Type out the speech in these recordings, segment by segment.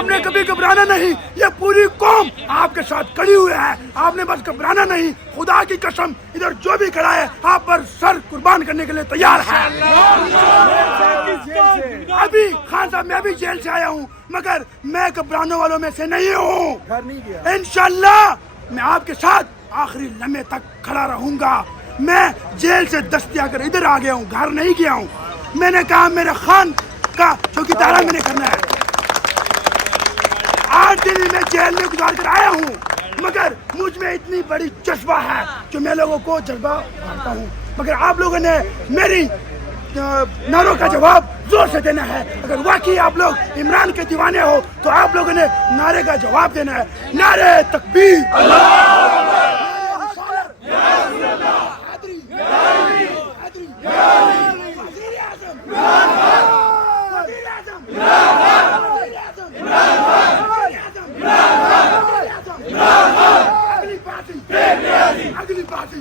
आपने कभी घबराना नहीं, ये पूरी कौम आपके साथ खड़ी हुई है, आपने बस घबराना नहीं। खुदा की कसम इधर जो भी खड़ा है आप पर सर कुर्बान करने के लिए तैयार है। अभी खान साहब मैं भी जेल से आया हूँ, मगर मैं घबराने वालों में से नहीं हूँ। इंशाल्लाह मैं आपके साथ आखिरी लम्हे तक खड़ा रहूंगा। मैं जेल से दस्ती आकर इधर आ गया हूँ, घर नहीं गया हूँ। मैंने कहा मेरे खान का चौकीदारा मैंने करना है। 8 दिन मैं जेल में गुजार कर आया हूँ, मगर मुझ में इतनी बड़ी जज्बा है जो मैं लोगों को जज्बा मानता हूँ। मगर आप लोगों ने मेरी नारों का जवाब जोर से देना है। अगर वाकई आप लोग इमरान के दीवाने हो तो आप लोगों ने नारे का जवाब देना है। नारे तकबीर, अगली पार्टी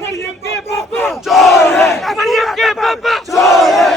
मरियम के पापा चोर है, मरियम के पापा चोर है।